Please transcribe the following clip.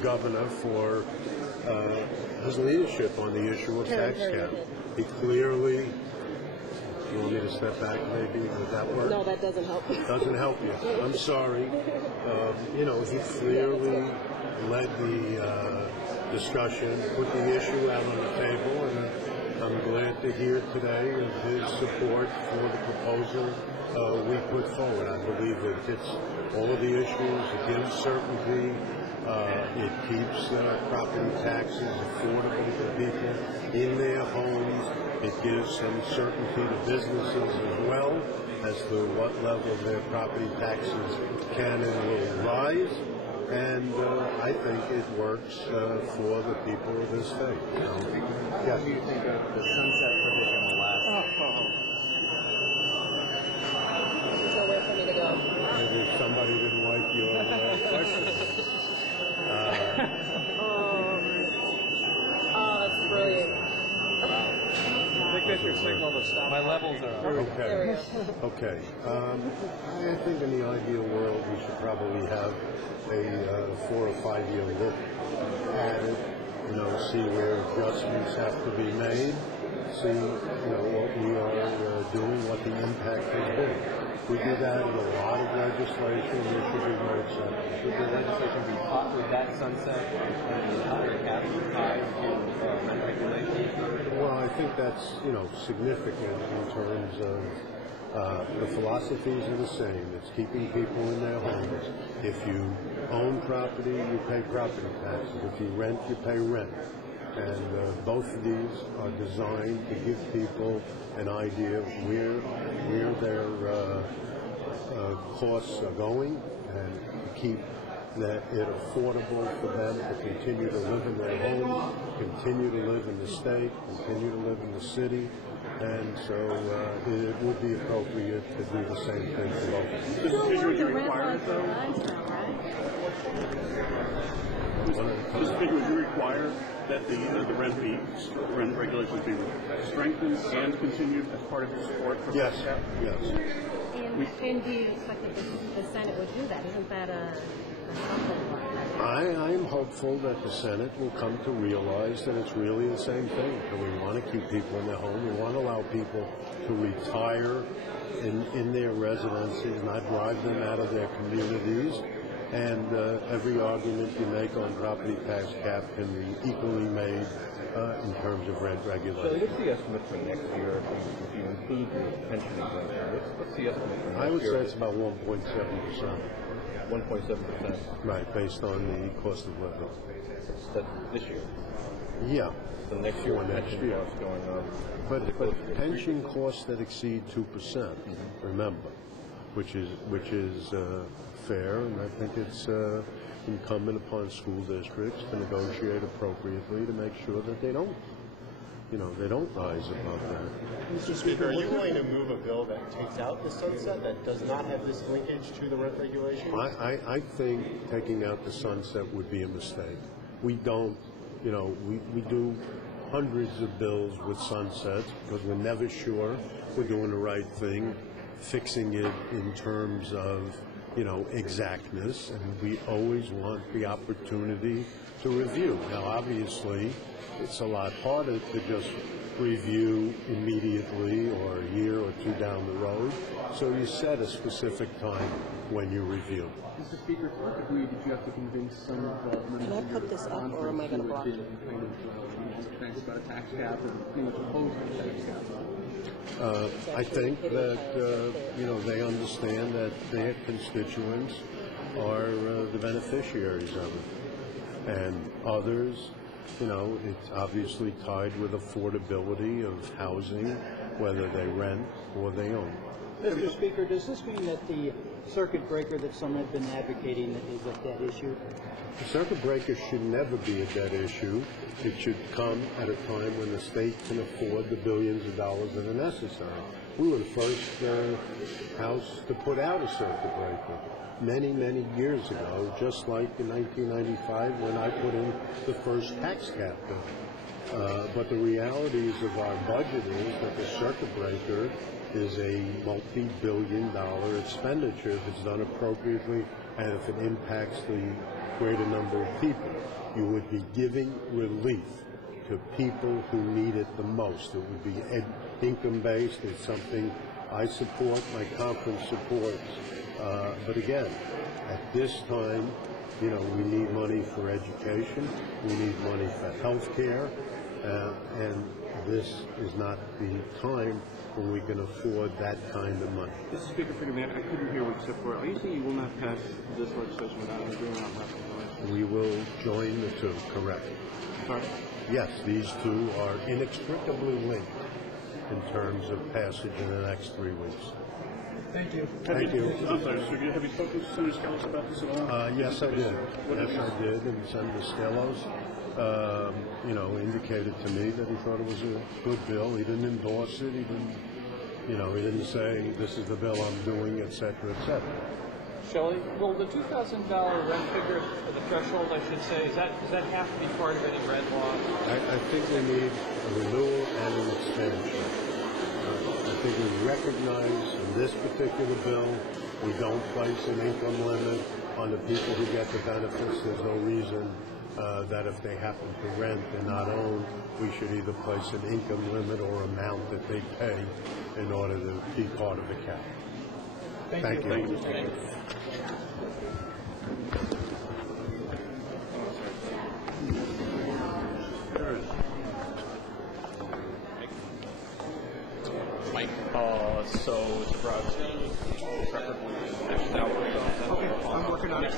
governor for his leadership on the issue of tax cap. He clearly, you want me to step back maybe? Would that work? No, that doesn't help. Doesn't help you. I'm sorry. He clearly led the discussion, put the issue out on the table, and I'm glad to hear today of his support for the proposal we put forward. I believe it hits all of the issues. It gives certainty. It keeps property taxes affordable to people in their homes. It gives some certainty to businesses as well as to what level their property taxes can and will rise. And I think it works for the people of this state. What do you think of the sunset provision will last? There's nowhere for me to go. Maybe somebody didn't like your question. That's brilliant. I think that's your signal to stop. My levels are up. Okay. Okay. I think in the ideal world we should probably have a 4 or 5 year look at it. See where adjustments have to be made. See, what we are doing, what the impact has been. We do that in a lot of legislation. We should be more acceptable. Would the legislation be taught with that sunset and the higher cap tied to rent regulation? Well, I think that's, significant in terms of the philosophies are the same. It's keeping people in their homes. If you own property, you pay property taxes. If you rent, you pay rent. And both of these are designed to give people an idea of where their costs are going and keep it affordable for them to continue to live in their home, continue to live in the state, continue to live in the city. And so it would be appropriate to do the same thing for both. Does this figure would you require, though? Does this figure would you require that the rent regulations be strengthened and continued as part of your support for Yes. Yes. And do you expect that the Senate would do that? Isn't that a I'm hopeful that the Senate will come to realize that it's really the same thing. That we want to keep people in their home. We want to allow people to retire in their residences, not drive them out of their communities. And every argument you make on property tax cap can be equally made in terms of rent regulation. So what's the estimate for next year if you include the pension exemption? What's the estimate for next year? I would say it's about 1.7%. 1.7%. Right, based on the cost of living. This year? Yeah. So next year, next year. Costs going up. But pension costs that exceed 2%, remember, which is fair, and I think it's incumbent upon school districts to negotiate appropriately to make sure that they don't rise above that. Mr. Speaker, are you willing to move a bill that takes out the sunset, that does not have this linkage to the rent regulation? I think taking out the sunset would be a mistake. We don't, we do hundreds of bills with sunsets because we're never sure we're doing the right thing, fixing it in terms of, exactness, and we always want the opportunity to review. Now, obviously, it's a lot harder to just review immediately or a year or two down the road. So you set a specific time when you review. Mr. Speaker, to what degree did you have to convince some of the members Can I put this up, or am I going to block it? About a tax cap and pretty much opposed to the tax cap? I think that, they understand that their constituents are the beneficiaries of it. And others, it's obviously tied with affordability of housing, whether they rent or they own. Mr. Speaker, does this mean that the circuit breaker that some have been advocating is a dead issue? The circuit breaker should never be a dead issue. It should come at a time when the state can afford the billions of dollars that are necessary. We were the first house to put out a circuit breaker many, many years ago, just like in 1995 when I put in the first tax cap bill. But the realities of our budget is that the circuit breaker is a multi-billion-dollar expenditure if it's done appropriately and if it impacts the greater number of people. you would be giving relief to people who need it the most. It would be income-based. It's something I support, my conference supports. But again, at this time, we need money for education, we need money for health care, and this is not the time when we can afford that kind of money. Mr. Speaker, forgive me, I couldn't hear what you said before. Are you saying you will not pass this legislation without an agreement on that? We will join the two, correct? Sorry? Yes, these two are inextricably linked in terms of passage in the next 3 weeks. Thank you. Thank you. I'm sorry, sir, have you spoken to Senator Skelos about this at all? Yes, I did. Yes, I did. And Senator Skelos, indicated to me that he thought it was a good bill. He didn't endorse it. He didn't, he didn't say this is the bill I'm doing, et cetera, et cetera. Shelley, will the $2,000 rent figure, or the threshold, I should say, does that have to be part of any rent law? I think we need a renewal and an expansion. I think we recognize in this particular bill we don't place an income limit on the people who get the benefits. There's no reason that if they happen to rent and not own, we should either place an income limit or amount that they pay in order to be part of the cap. Thank you. Thank you. Mike. So it's a broad preferably. Okay, I'm working on it.